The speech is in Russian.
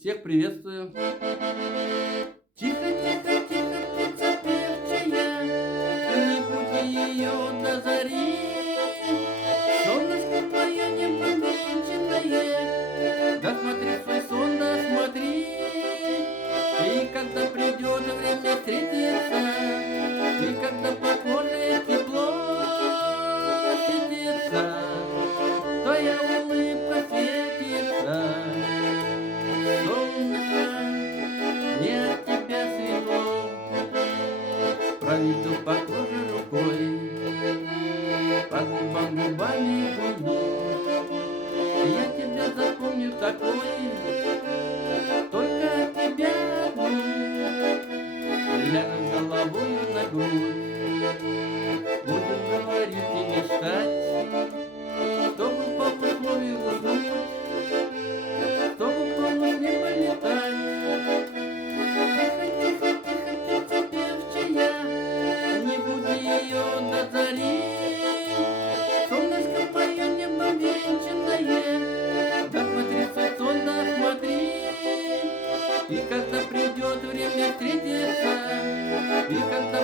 Всех приветствую. Тихо, тихо, тихо, птица певчая, не буди ее до зари. Солнышко твое небо венчанное, да смотри свой сон, да смотри. И когда придет время встретиться, и когда по коже тепло сидится, твоя улыбка светится. Солнышко, мне от тебя светло, проведу по коже рукой, по губам губами губу. Я тебя запомню такой, только от тебя одну. Ляжу головою на грудь, буду говорить и мечтать, чтобы по условию уснуть, чтобы полночь не полетать. Тихо, тихо, тихо, птица певчая, не буди ее до зари. Солнышко мое небо венчанное, да смотри свой сон, да смотри. И когда придет время встретиться, и когда